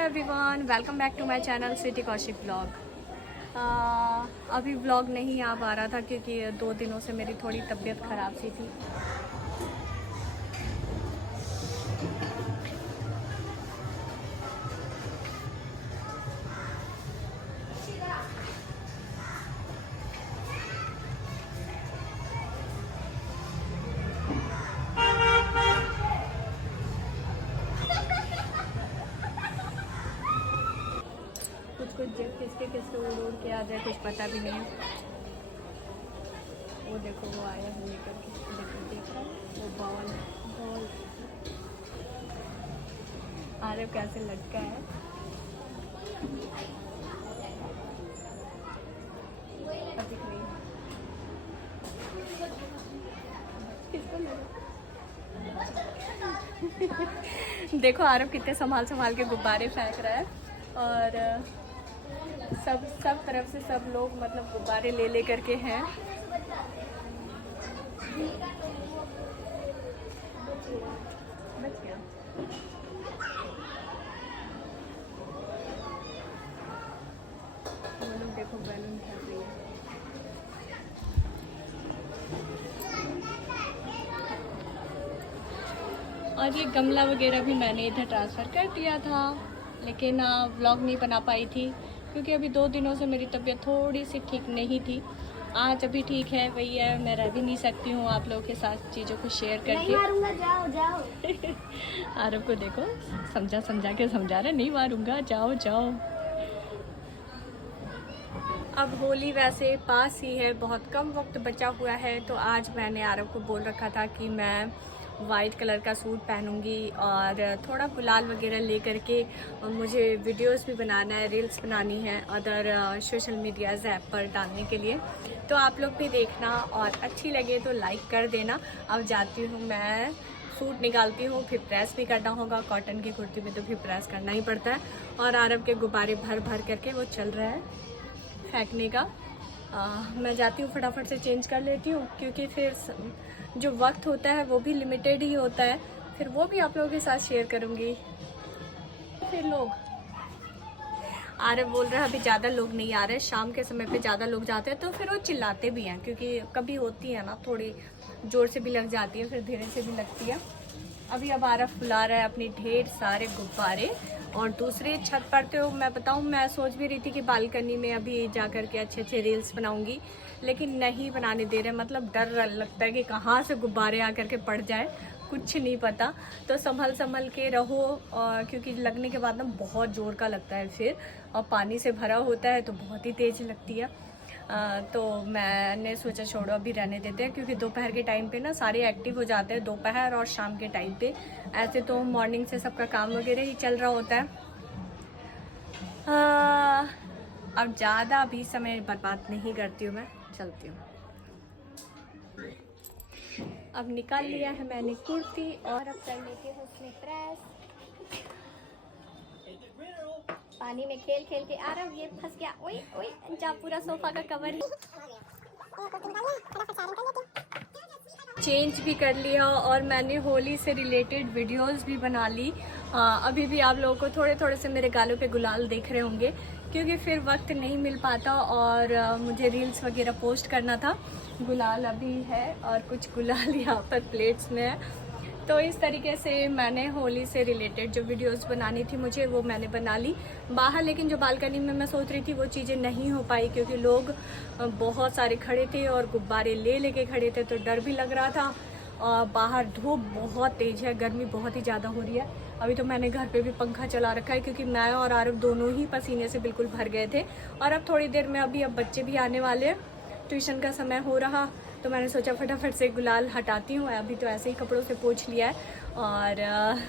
Everyone, welcome back to my channel city Kaushik blog. अभी blog नहीं आ पा रहा था क्योंकि 2 दिनों से मेरी थोड़ी तबीयत ख़राब सी थी। कुछ किसके उड़ के आ जाए कुछ पता भी नहीं है। वो देखो वो आया है लेकर के, देख रहा है वो बॉल अरे कैसे लटका है। दिख रही है। किसको देखो आरव कितने संभाल के गुब्बारे फेंक रहा है और सब तरफ से सब लोग मतलब गुब्बारे ले करके हैं। बच गया। वो लोग देखो बैलून खेल रही है। और ये गमला वगैरह भी मैंने इधर ट्रांसफ़र कर दिया था, लेकिन व्लॉग नहीं बना पाई थी क्योंकि अभी 2 दिनों से मेरी तबीयत थोड़ी सी ठीक नहीं थी। आज अभी ठीक है, वही है, मैं रह भी नहीं सकती हूँ आप लोगों के साथ चीज़ों को शेयर करके। नहीं मारूंगा, जाओ। आरव को देखो समझा के समझा रहा, नहीं मारूंगा, जाओ। अब होली वैसे पास ही है, बहुत कम वक्त बचा हुआ है, तो आज मैंने आरव को बोल रखा था कि मैं वाइट कलर का सूट पहनूंगी और थोड़ा गुलाल वगैरह ले करके मुझे वीडियोस भी बनाना है, रील्स बनानी है अदर सोशल मीडियाज़ ऐप पर डालने के लिए। तो आप लोग भी देखना और अच्छी लगे तो लाइक कर देना। अब जाती हूँ मैं, सूट निकालती हूँ, फिर प्रेस भी करना होगा। कॉटन की कुर्ती में तो फिर प्रेस करना ही पड़ता है। और आरव के गुब्बारे भर करके वो चल रहा है फेंकने का। मैं जाती हूँ फटाफट से चेंज कर लेती हूँ क्योंकि फिर जो वक्त होता है वो भी लिमिटेड ही होता है, फिर वो भी आप लोगों के साथ शेयर करूँगी। फिर लोग आरव बोल रहा है अभी ज़्यादा लोग नहीं आ रहे, शाम के समय पे ज़्यादा लोग जाते हैं तो फिर वो चिल्लाते भी हैं क्योंकि कभी होती है ना, थोड़ी ज़ोर से भी लग जाती है फिर धीरे से भी लगती है। अभी अब आरव फुला रहा है अपने ढेर सारे गुब्बारे और दूसरे छत पर। तो मैं बताऊं, मैं सोच भी रही थी कि बालकनी में अभी जा कर के अच्छे रील्स बनाऊंगी, लेकिन नहीं बनाने दे रहे। मतलब डर लगता है कि कहाँ से गुब्बारे आकर के पड़ जाए, कुछ नहीं पता। तो संभल के रहो क्योंकि लगने के बाद ना बहुत ज़ोर का लगता है फिर, और पानी से भरा होता है तो बहुत ही तेज़ लगती है। तो मैंने सोचा छोड़ो अभी रहने देते हैं क्योंकि दोपहर के टाइम पे ना सारे एक्टिव हो जाते हैं, दोपहर और शाम के टाइम पे। ऐसे तो मॉर्निंग से सबका काम वगैरह ही चल रहा होता है। अब ज़्यादा अभी समय बर्बाद नहीं करती हूँ, मैं चलती हूँ। अब निकाल लिया है मैंने कुर्ती और अब कर लेती हूँ उसमें प्रेस। पानी में खेल के आरव ये फंस गया। ओए जा, पूरा सोफा का कवर ही चेंज भी कर लिया और मैंने होली से रिलेटेड वीडियोस भी बना ली। अभी भी आप लोगों को थोड़े से मेरे गालों पे गुलाल देख रहे होंगे क्योंकि फिर वक्त नहीं मिल पाता और मुझे रील्स वगैरह पोस्ट करना था। गुलाल अभी है और कुछ गुलाल यहाँ पर प्लेट्स में है। तो इस तरीके से मैंने होली से रिलेटेड जो वीडियोस बनानी थी मुझे, वो मैंने बना ली बाहर। लेकिन जो बालकनी में मैं सोच रही थी वो चीज़ें नहीं हो पाई क्योंकि लोग बहुत सारे खड़े थे और गुब्बारे ले के खड़े थे, तो डर भी लग रहा था। और बाहर धूप बहुत तेज़ है, गर्मी बहुत ही ज़्यादा हो रही है। अभी तो मैंने घर पे भी पंखा चला रखा है क्योंकि मैं और आरव दोनों ही पसीने से बिल्कुल भर गए थे। और अब थोड़ी देर में अब बच्चे भी आने वाले हैं, ट्यूशन का समय हो रहा, तो मैंने सोचा फटाफट से गुलाल हटाती हूँ। अभी तो ऐसे ही कपड़ों से पोंछ लिया है और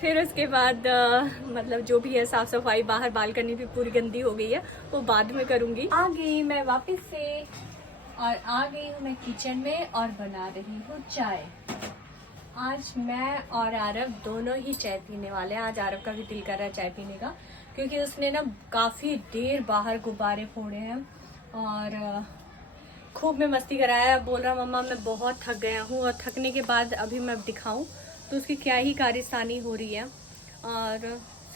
फिर उसके बाद मतलब जो भी है साफ़ सफाई, बाहर बालकनी भी पूरी गंदी हो गई है, वो बाद में करूँगी। आ गई मैं वापस से और आ गई हूँ मैं किचन में और बना रही हूँ चाय। आज मैं और आरव दोनों ही चाय पीने वाले हैं। आज आरव का भी दिल कर रहा है चाय पीने का क्योंकि उसने ना काफ़ी देर बाहर गुब्बारे फोड़े हैं और खूब में मस्ती कराया। बोल रहा मम्मा मैं बहुत थक गया हूँ और थकने के बाद अभी मैं दिखाऊं तो उसकी क्या ही कारस्तानी हो रही है। और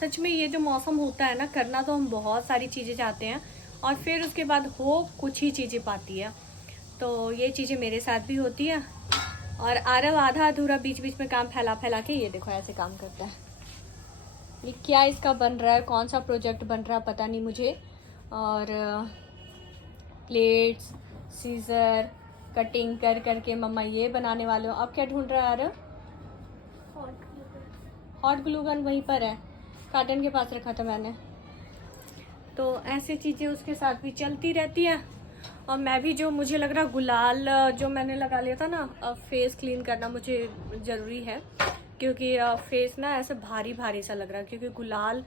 सच में ये जो मौसम होता है ना, करना तो हम बहुत सारी चीज़ें चाहते हैं और फिर उसके बाद हो कुछ ही चीज़ें पाती है। तो ये चीज़ें मेरे साथ भी होती है। और आरव आधा अधूरा बीच बीच में काम फैला फैला के ये देखो ऐसे काम करता है। ये क्या इसका बन रहा है, कौन सा प्रोजेक्ट बन रहा है पता नहीं मुझे। और प्लेट्स, सीजर, कटिंग कर करके मम्मा ये बनाने वाले हो। अब क्या ढूंढ रहा है आरव? हॉट ग्लू गन वहीं पर है, कार्टन के पास रखा था मैंने। तो ऐसी चीज़ें उसके साथ भी चलती रहती है। और मैं भी, जो मुझे लग रहा गुलाल जो मैंने लगा लिया था ना, अब फेस क्लीन करना मुझे ज़रूरी है, क्योंकि फेस ना ऐसे भारी भारी सा लग रहा है, क्योंकि गुलाल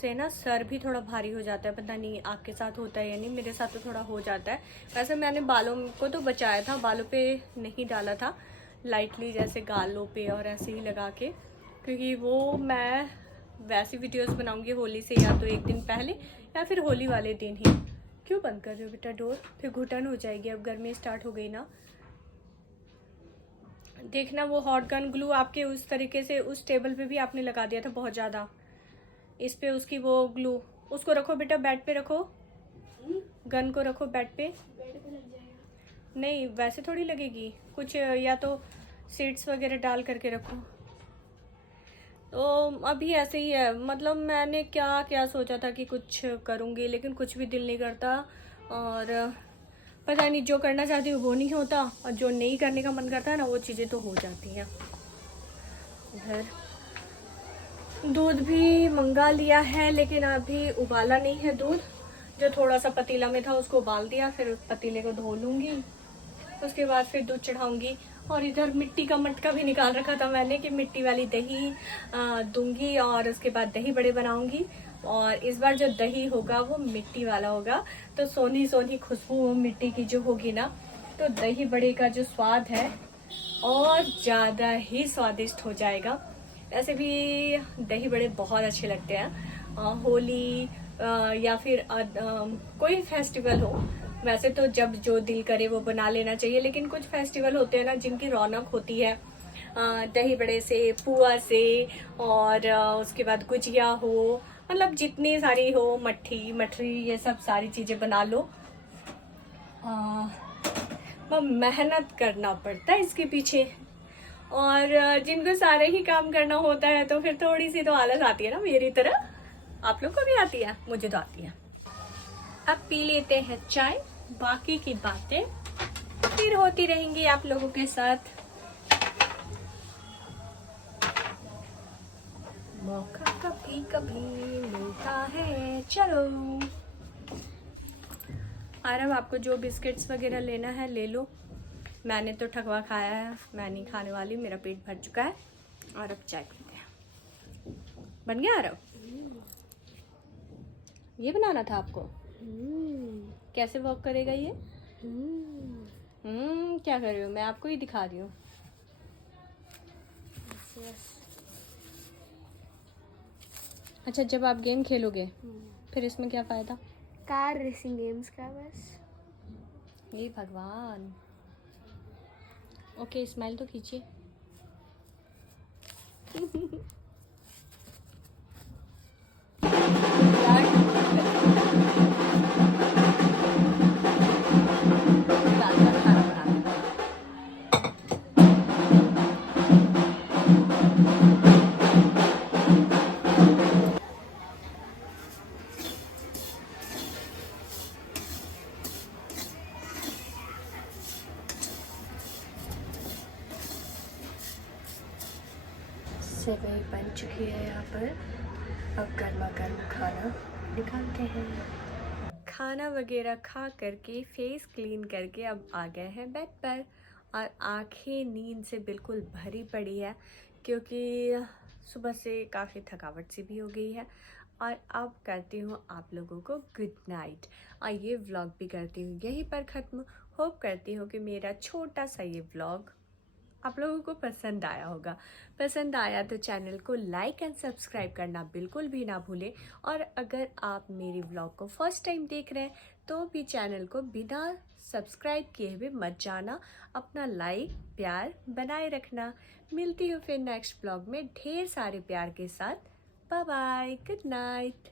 से ना सर भी थोड़ा भारी हो जाता है। पता नहीं आपके साथ होता है या नहीं, मेरे साथ तो थोड़ा हो जाता है। वैसे मैंने बालों को तो बचाया था, बालों पे नहीं डाला था, लाइटली जैसे गालों पे और ऐसे ही लगा के, क्योंकि वो मैं वैसी वीडियोस बनाऊंगी होली से या तो एक दिन पहले या फिर होली वाले दिन ही। क्यों बंद कर रहे हो बेटा डोर? फिर घुटन हो जाएगी, अब गर्मी स्टार्ट हो गई ना। देखना वो हॉट गन ग्लू आपके उस तरीके से उस टेबल पे भी आपने लगा दिया था बहुत ज़्यादा। इस पे उसकी वो ग्लू, उसको रखो बेटा, बेड पे रखो, गन को रखो बेड पे। बेड पे लग जाएगा। नहीं वैसे थोड़ी लगेगी, कुछ या तो सीड्स वगैरह डाल करके रखो। तो अभी ऐसे ही है, मतलब मैंने क्या क्या सोचा था कि कुछ करूँगी, लेकिन कुछ भी दिल नहीं करता। और पता नहीं, जो करना चाहती हूँ वो नहीं होता, और जो नहीं करने का मन करता है ना, वो चीज़ें तो हो जाती हैं। इधर दूध भी मंगा लिया है, लेकिन अभी उबाला नहीं है दूध। जो थोड़ा सा पतीला में था उसको उबाल दिया, फिर उस पतीले को धो लूँगी, उसके बाद फिर दूध चढ़ाऊँगी। और इधर मिट्टी का मटका भी निकाल रखा था मैंने कि मिट्टी वाली दही दूंगी और उसके बाद दही बड़े बनाऊंगी। और इस बार जो दही होगा वो मिट्टी वाला होगा, तो सोनी सोनी खुशबू मिट्टी की जो होगी ना, तो दही बड़े का जो स्वाद है और ज़्यादा ही स्वादिष्ट हो जाएगा। ऐसे भी दही बड़े बहुत अच्छे लगते हैं। होली या फिर कोई फेस्टिवल हो, वैसे तो जब जो दिल करे वो बना लेना चाहिए, लेकिन कुछ फेस्टिवल होते हैं ना जिनकी रौनक होती है दही बड़े से, पुआ से, और उसके बाद गुजिया हो, मतलब जितनी सारी हो, मट्ठी मठरी, ये सब सारी चीज़ें बना लो। मेहनत करना पड़ता है इसके पीछे, और जिनको सारे ही काम करना होता है तो फिर थोड़ी सी तो आलस आती है ना, मेरी तरह। आप लोग को भी आती है, मुझे तो आती है। अब पी लेते हैं चाय, बाकी की बातें फिर होती रहेंगी आप लोगों के साथ। मौका कभी कभी मिलता है। चलो आरव, आपको जो बिस्किट्स वगैरह लेना है ले लो, मैंने तो ठगवा खाया है, मैं नहीं खाने वाली, मेरा पेट भर चुका है। और अब चाय पीते हैं। बन गया आरव? ये बनाना था आपको? कैसे वर्क करेगा ये? क्या कर रही हो? मैं आपको ही दिखा रही हूँ। अच्छा, जब आप गेम खेलोगे फिर इसमें क्या फायदा? कार रेसिंग गेम्स का बस। ये भगवान। ओके, स्माइल तो कीजिए। सेवई बन चुकी है यहाँ पर। अब गर्मा गर्म खाना निकालते हैं। खाना वगैरह खा करके, फेस क्लीन करके अब आ गए हैं बेड पर, और आंखें नींद से बिल्कुल भरी पड़ी है, क्योंकि सुबह से काफ़ी थकावट सी भी हो गई है। और अब करती हूँ आप लोगों को गुड नाइट, और ये व्लॉग भी करती हूँ यहीं पर ख़त्म। होप करती हूँ कि मेरा छोटा सा ये व्लॉग आप लोगों को पसंद आया होगा। पसंद आया तो चैनल को लाइक एंड सब्सक्राइब करना बिल्कुल भी ना भूलें। और अगर आप मेरी व्लॉग को फर्स्ट टाइम देख रहे हैं तो भी चैनल को बिना सब्सक्राइब किए हुए मत जाना। अपना लाइक प्यार बनाए रखना। मिलती हूँ फिर नेक्स्ट व्लॉग में ढेर सारे प्यार के साथ। Bye bye, good night.